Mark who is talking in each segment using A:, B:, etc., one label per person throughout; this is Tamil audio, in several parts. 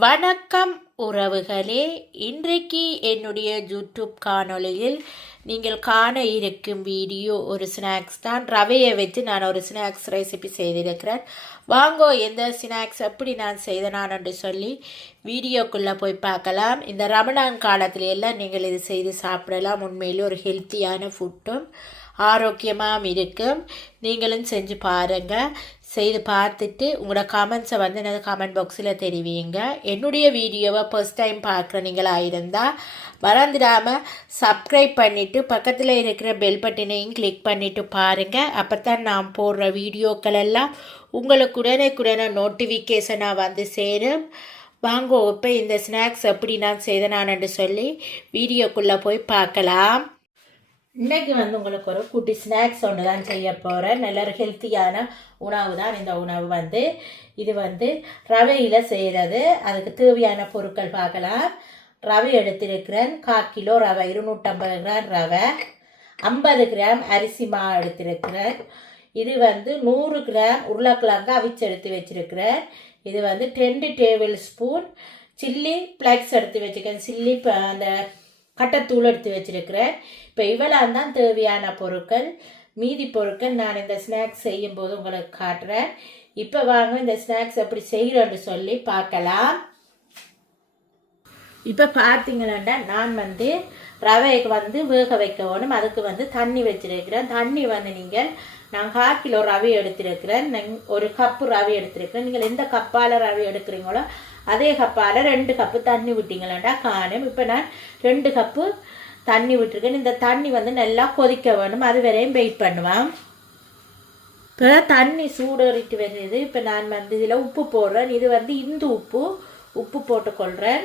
A: வணக்கம் உறவுகளே. இன்றைக்கு என்னுடைய யூடியூப் காணொளியில் நீங்கள் காண இருக்கும் வீடியோ ஒரு ஸ்நாக்ஸ் தான். ரவையை வச்சு நான் ஒரு ஸ்நாக்ஸ் ரெசிபி செய்திருக்கிறேன். வாங்கோ எந்த ஸ்நாக்ஸ் எப்படி நான் செய்தனான் என்று சொல்லி வீடியோக்குள்ளே போய் பார்க்கலாம். இந்த ரமணான் காலத்தில் எல்லாம் நீங்கள் இது செய்து சாப்பிடலாம். உண்மையிலே ஒரு ஹெல்த்தியான ஃபுட்டும் ஆரோக்கியமாகவும் இருக்கும். நீங்களும் செஞ்சு பாருங்கள் செய்து பார்த்துட்டு உங்களோட கமெண்ட்ஸை வந்து எனது கமெண்ட் பாக்ஸில் தெரிவிங்க. என்னுடைய வீடியோவை ஃபர்ஸ்ட் டைம் பார்க்குற நீங்களாக இருந்தால் மறந்துடாமல் சப்ஸ்கிரைப் பண்ணிவிட்டு பக்கத்தில் இருக்கிற பெல் பட்டனையும் கிளிக் பண்ணிவிட்டு பாருங்கள் அப்போ தான் நான் போடுற வீடியோக்கள் எல்லாம் உங்களுக்கு உடனே நோட்டிஃபிகேஷனாக வந்து சேரும். வாங்க இப்போ இந்த ஸ்நாக்ஸ் எப்படி நான் செய்தனான்னு சொல்லி வீடியோக்குள்ளே போய் பார்க்கலாம். இன்னைக்கு வந்து உங்களுக்கு ஒரு குட்டி ஸ்நாக்ஸ் ஒன்று தான் செய்ய போகிறேன் நல்ல ஒரு ஹெல்த்தியான உணவு தான் இந்த உணவு வந்து. இது வந்து ரவையில் செய்கிறது அதுக்கு தேவையான பொருட்கள் பார்க்கலாம். ரவை எடுத்திருக்கிறேன். கால் கிலோ ரவை இருநூற்றம்பது கிராம் ரவை ஐம்பது கிராம் அரிசி மா எடுத்திருக்கிறேன். இது வந்து நூறு கிராம் உருளைக்கிழங்கு அவிச்சு எடுத்து வச்சுருக்கிறேன். இது வந்து ரெண்டு டேபிள் ஸ்பூன் சில்லி ஃப்ளக்ஸ் எடுத்து வச்சுருக்கேன். சில்லி ப- அந்த கட்டைத்தூள் எடுத்து வச்சுருக்கிறேன். இப்போ இவ்வளவு தான் தேவையான பொருட்கள் மீதி பொருட்கள் நான் இந்த ஸ்நாக்ஸ் செய்யும்போது உங்களுக்கு காட்டுறேன். இப்போ வாங்க இந்த ஸ்நாக்ஸ் எப்படி செய்கிறோன்னு சொல்லி பார்க்கலாம். இப்போ பார்த்தீங்கன்னா நான் வந்து ரவைக்கு வந்து வேக வைக்கணும். அதுக்கு வந்து தண்ணி வச்சிருக்கிறேன். தண்ணி வந்து நீங்கள் நான் கால் கிலோ ரவை எடுத்திருக்கிறேன். நெங்- ஒரு கப்பு ரவை எடுத்திருக்கிறேன். நீங்கள் எந்த கப்பால் ரவை எடுக்கிறீங்களோ அதே கப்பால் ரெண்டு கப்பு தண்ணி விட்டீங்களாண்டா காணும். இப்போ நான் ரெண்டு கப்பு தண்ணி விட்டுருக்கேன் இந்த தண்ணி வந்து நல்லா கொதிக்க வேணும். அது வரையும் வெயிட் பண்ணுவேன் இப்போ தண்ணி சூடறிட்டு வருது. இப்போ நான் வந்து இதில் உப்பு போடுறேன். இது வந்து இந்து உப்பு. உப்பு போட்டுக்கொள்கிறேன்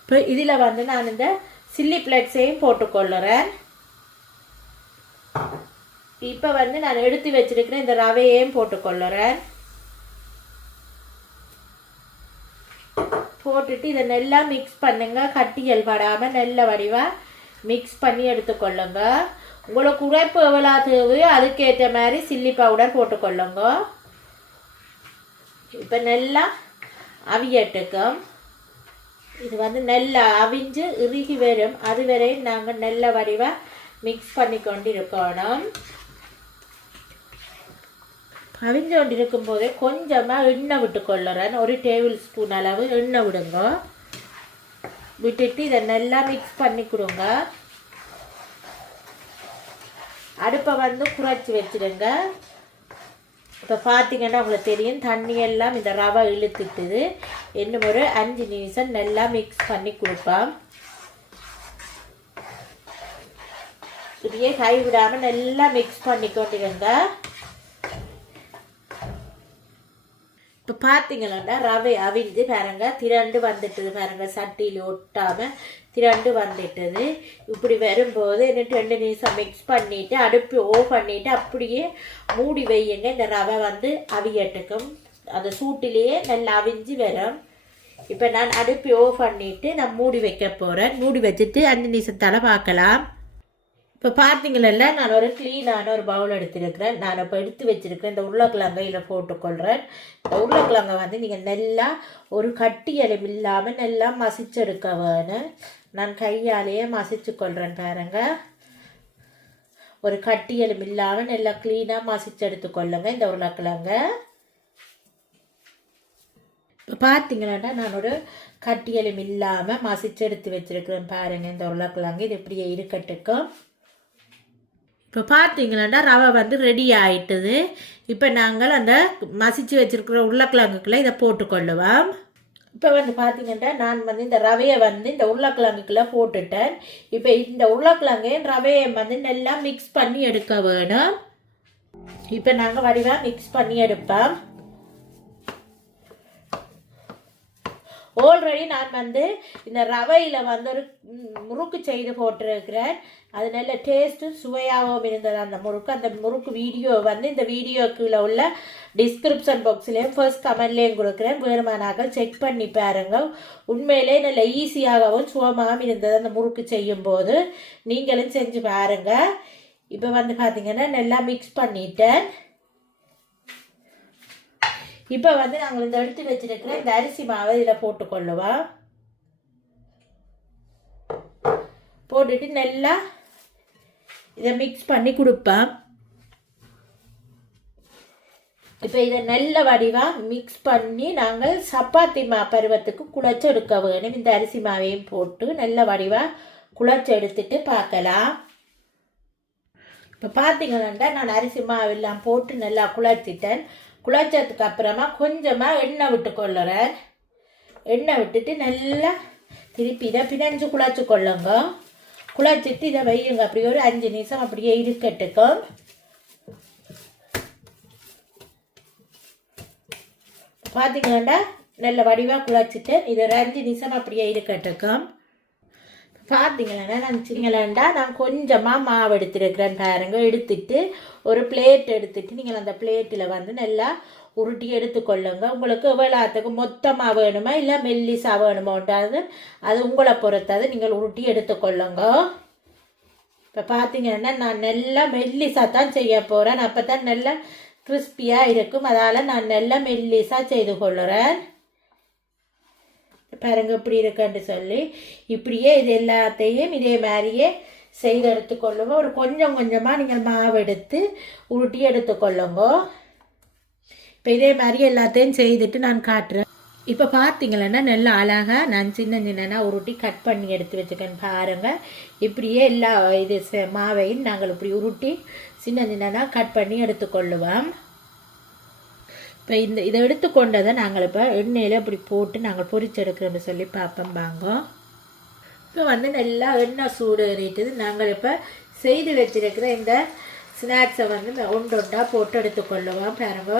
A: இப்போ இதில் வந்து நான் இந்த சில்லி பிளேட்ஸையும் போட்டுக்கொள்ளுறேன் இப்போ வந்து நான் எடுத்து வச்சிருக்கிறேன் இந்த ரவையையும் போட்டுக்கொள்ளுறேன் போட்டுட்டு இதை நல்லா மிக்ஸ் பண்ணுங்க. கட்டியல் படாமல் நல்ல வடிவாக மிக்ஸ் பண்ணி எடுத்துக்கொள்ளுங்க. உங்களுக்கு உரைப்பு எவ்வளோ தேவையோ அதுக்கேற்ற மாதிரி சில்லி பவுடர் போட்டுக்கொள்ளுங்க. இப்போ நல்லா அவியட்டுக்கும் இது வந்து நல்லா அவிஞ்சு இறுகி வரும். அதுவரை நாங்கள் நல்ல வடிவாக மிக்ஸ் பண்ணி கொண்டு இருக்கணும் அவிஞ்சு கொண்டு இருக்கும்போதே கொஞ்சமாக எண்ணெய் விட்டு கொள்ளுறேன் ஒரு டேபிள் ஸ்பூன் அளவு எண்ணெய் விடுங்க விட்டுட்டு இதை நல்லா மிக்ஸ் பண்ணி கொடுங்க அடுப்பை வந்து குறைச்சி வச்சுடுங்க இப்போ பார்த்தீங்கன்னா உங்களுக்கு தெரியும் தண்ணி எல்லாம் இந்த ரவை இழுத்துட்டுது இன்னும் ஒரு அஞ்சு நிமிஷம் நல்லா மிக்ஸ் பண்ணி கொடுப்பேன் இப்படியே கை விடாமல் நல்லா மிக்ஸ் பண்ணி கொண்டிருங்க இப்போ பார்த்தீங்கன்னா ரவை அவிஞ்சு பாருங்க திரண்டு வந்துட்டது பாருங்க சட்டியில் ஒட்டாமல் திரண்டு வந்துட்டது. இப்படி வரும்போது இன்னும் ரெண்டு நிமிஷம் மிக்ஸ் பண்ணிவிட்டு அடுப்பு ஓ பண்ணிவிட்டு அப்படியே மூடி வையுங்க. இந்த ரவை வந்து அவியட்டுக்கும் அந்த சூட்டிலேயே நல்லா அவிஞ்சு வரும். இப்போ நான் அடுப்பு ஓ பண்ணிவிட்டு நான் மூடி வைக்க போகிறேன் மூடி வச்சுட்டு அஞ்சு நிமிஷத்தால் பார்க்கலாம் இப்போ பார்த்தீங்களா நான் ஒரு க்ளீனான ஒரு பவுல் எடுத்திருக்கிறேன். நான் இப்போ எடுத்து வச்சுருக்கிறேன். இந்த உருளைக்கிழங்கை இதில் போட்டுக்கொள்கிறேன் இந்த உருளைக்கிழங்கை வந்து நீங்கள் நல்லா ஒரு கட்டி எலும்பு இல்லாமல் நல்லா மசிச்செடுக்க வேணும் நான் கையாலேயே மசிச்சு கொள்கிறேன் பாருங்க. ஒரு கட்டி எலும்பு இல்லாமல் நல்லா க்ளீனாக மசிச்சு எடுத்துக்கொள்ளுங்க இந்த உருளைக்கிழங்கை. இப்போ பார்த்தீங்கன்னா நான் ஒரு கட்டியலும் இல்லாமல் மசிச்சு எடுத்து வச்சிருக்கிறேன் பாருங்க இந்த உருளைக்கிழங்கு. இது இப்படியே இருக்கட்டுக்கும் இப்போ பார்த்தீங்கன்னா ரவை வந்து ரெடி ஆயிட்டுது. இப்போ நாங்கள் அந்த மசிச்சு வச்சுருக்கிற உருளைக்கிழங்குக்குள்ளே இதை போட்டுக்கொள்ளுவோம். இப்போ வந்து பார்த்தீங்கன்னா நான் வந்து இந்த ரவையை வந்து இந்த உருளைக்கிழங்குக்குள்ளே போட்டுட்டேன். இப்போ இந்த உருளைக்கிழங்கையும் ரவையை வந்து நல்லா மிக்ஸ் பண்ணி எடுக்க வேணும். இப்போ நாங்கள் வடிவாக மிக்ஸ் பண்ணி எடுப்போம். ஆல்ரெடி நான் வந்து இந்த ரவையில் வந்து ஒரு முறுக்கு செய்து போட்டிருக்கிறேன். அது நல்ல டேஸ்ட்டும் சுவையாகவும் இருந்தது. அந்த முறுக்கு அந்த முறுக்கு வீடியோ வந்து இந்த வீடியோக்குள்ள உள்ள டிஸ்கிரிப்ஷன் பாக்ஸ்லேயும் ஃபர்ஸ்ட் கமெண்ட்லேயும் கொடுக்குறேன். வேறுமானாக்கள் செக் பண்ணி பாருங்கள் உண்மையிலே நல்ல ஈஸியாகவும் சுவமாகவும் இருந்தது அந்த முறுக்கு செய்யும் போது நீங்களும் செஞ்சு பாருங்க. இப்போ வந்து பார்த்தீங்கன்னா நல்லா மிக்ஸ் பண்ணிட்டேன். இப்போ வந்து நாங்கள் இந்த எடுத்து வச்சிருக்கிற இந்த அரிசி மாவை இதில் போட்டுக்கொள்ளுவோம் போட்டுட்டு நல்லா இதை மிக்ஸ் பண்ணி கொடுப்பேன். இப்போ இதை நல்ல வடிவாக மிக்ஸ் பண்ணி நாங்கள் சப்பாத்தி மா பருவத்துக்கு குழச்சி எடுக்க வேணும். இந்த அரிசி மாவையும் போட்டு நல்ல வடிவாக குழச்சி எடுத்துட்டு பார்க்கலாம். இப்போ பார்த்தீங்கன்னா நான் அரிசி மாவெல்லாம் போட்டு நல்லா குழச்சிட்டேன். குழச்சதுக்கு அப்புறமா கொஞ்சமாக எண்ணெய் விட்டு கொள்ளுறேன் எண்ணெய் விட்டுட்டு நல்லா திருப்பி இதை பிணைஞ்சு குழச்சி கொள்ளுங்க. குழச்சிட்டு இதை வையுங்க. அப்படியே ஒரு அஞ்சு நிமிஷம் அப்படியே இருக்கட்டுக்கும். பார்த்தீங்கன்னா நல்ல வடிவாக குழச்சிட்டு இது ஒரு அஞ்சு நிமிஷம் அப்படியே இருக்கட்டுக்கும். பார்த்தீங்களா நினச்சிங்களேண்டா? நான் கொஞ்சமாக மாவு எடுத்துருக்கிறேன் பாருங்க. எடுத்துட்டு ஒரு பிளேட் எடுத்துட்டு நீங்கள் அந்த பிளேட்டில் வந்து நல்லா உருட்டி எடுத்துக்கொள்ளுங்க உங்களுக்கு எவ்வளோத்துக்கு மொத்தமாக வேணுமா? இல்லை மெல்லிசாக வேணுமோன்றது அது உங்களை பொறுத்தது. நீங்கள் உருட்டி எடுத்துக்கொள்ளுங்க இப்போ பார்த்தீங்கன்னா நான் நல்லா மெல்லிசாக தான் செய்ய போகிறேன் அப்போ தான் நல்லா கிறிஸ்பியாக இருக்கும். அதால் நான் நல்லா மெல்லிசாக செய்து கொள்ளுறேன். பாருங்க இப்படி இருக்குன்னு சொல்லி இப்படியே இது எல்லாத்தையும் இதே மாதிரியே செய்து எடுத்துக்கொள்ளுங்க ஒரு கொஞ்சம் கொஞ்சமாக நீங்கள் மாவு எடுத்து உருட்டி எடுத்துக்கொள்ளுங்க இப்போ இதே மாதிரி எல்லாத்தையும் செய்துட்டு நான் காட்டுறேன். இப்போ பார்த்தீங்களன்னா நல்ல அழகாக நான் சின்ன சின்னனா உருட்டி கட் பண்ணி எடுத்து வச்சுக்கேன் பாருங்கள் இப்படியே எல்லா இது மாவையும் நாங்கள் இப்படி உருட்டி சின்ன சின்னதாக கட் பண்ணி எடுத்துக்கொள்ளுவோம் இப்போ இந்த இதை எடுத்துக்கொண்டதை நாங்கள் இப்போ எண்ணெயில் இப்படி போட்டு நாங்கள் பொறிச்செடுக்கிறோம்னு சொல்லி பார்ப்போம் வாங்க. இப்போ வந்து நல்லா எண்ணெய் சூடு ஏறிட்டுது. நாங்கள் இப்போ செய்து வச்சிருக்கிற இந்த ஸ்நாக்ஸை வந்து இந்த ஒன்று ஒன்றா போட்டு எடுத்துக்கொள்ளுவோம் பாருங்க.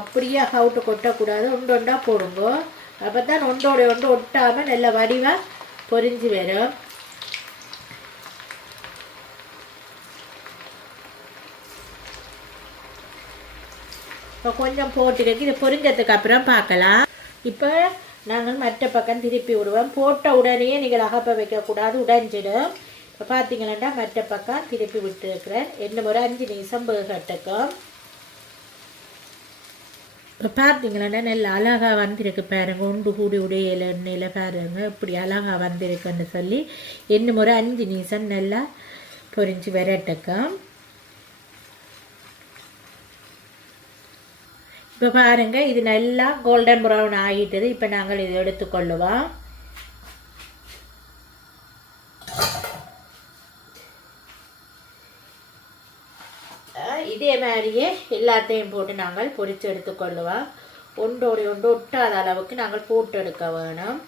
A: அப்படியே ஹவுட்டு கொட்டக்கூடாது. ஒன்று ஒன்றா போடுங்க. அப்போ தான் ஒன்றோட ஒன்று ஒட்டாமல் நல்ல வடிவாக பொரிஞ்சு வரும். இப்போ கொஞ்சம் போட்டுருக்கு இது பொரிஞ்சதுக்கு அப்புறம் பார்க்கலாம். இப்போ நாங்கள் மற்ற பக்கம் திருப்பி விடுவோம். போட்ட உடனே நீங்கள் அகப்ப வைக்கக்கூடாது உடைஞ்சிடும். இப்போ பார்த்தீங்கன்னா மற்ற பக்கம் திருப்பி விட்டுருக்கிறேன். இன்னும் ஒரு அஞ்சு நிமிஷம் வேகட்டுக்கும் இப்போ பார்த்தீங்கன்னா நல்ல அழகாக வந்திருக்கு பாருங்க. உண்டு கூடி உடைய எண்ணெயில் பாருங்க. இப்படி அழகாக வந்திருக்குன்னு சொல்லி இன்னும் ஒரு அஞ்சு நிமிஷம் நல்லா பொரிஞ்சு விரட்டுக்கும். இப்போ பாருங்கள் இது நல்லா கோல்டன் ப்ரௌன் ஆகிட்டது இப்போ நாங்கள் இதை எடுத்துக்கொள்ளுவோம். இதே மாதிரியே எல்லாத்தையும் போட்டு நாங்கள் பொரித்து எடுத்துக்கொள்ளுவோம். ஒன்றோடு ஒன்று ஒட்டாத அளவுக்கு நாங்கள் போட்டு எடுக்க வேணும்.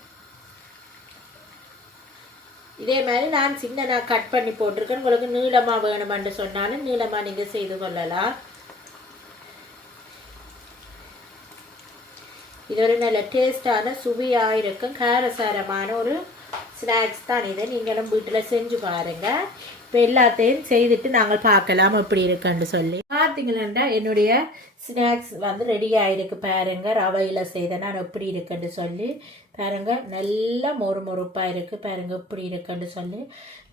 A: இதே மாதிரி நான் சின்ன நான் கட் பண்ணி போட்டிருக்கேன். உங்களுக்கு நீளமாக வேணுமென்று சொன்னாலும் நீளமாக நீங்கள் செய்து கொள்ளலாம். இது ஒரு நல்ல டேஸ்டான சுவையாக இருக்கும் காரசாரமான ஒரு ஸ்நாக்ஸ் தான் இது. நீங்களும் வீட்டில் செஞ்சு பாருங்கள் இப்போ எல்லாத்தையும் செய்துட்டு நாங்கள் பார்க்கலாம் எப்படி இருக்குன்னு சொல்லி. பார்த்தீங்களா என்னுடைய ஸ்நாக்ஸ் வந்து ரெடி ஆகிருக்கு பாருங்க. ரவையில் செய்த நான் எப்படி இருக்குன்னு சொல்லி. பாருங்க நல்லா மொறு மொறுப்பாக இருக்குது பாருங்க எப்படி இருக்குன்னு சொல்லி.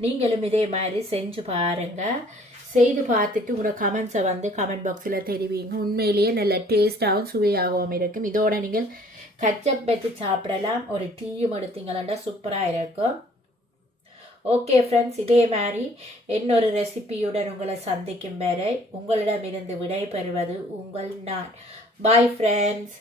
A: நீங்களும் இதே மாதிரி செஞ்சு பாருங்கள் செய்து பார்த்துட்டு உங்களோட கமெண்ட்ஸை வந்து கமெண்ட் பாக்ஸில் தெரிவிங்க. உண்மையிலேயே நல்ல டேஸ்டாகவும் சுவையாகவும் இருக்கும். இதோட நீங்கள் கச்சப் வச்சு சாப்பிடலாம். ஒரு டீயும் எடுத்தீங்களா சூப்பராக இருக்கும். ஓகே ஃப்ரெண்ட்ஸ் இதே மாதிரி இன்னொரு ரெசிபியுடன் உங்களை சந்திக்கும் வரை உங்களிடமிருந்து விடை பெறுவது உங்கள் நான். Bye friends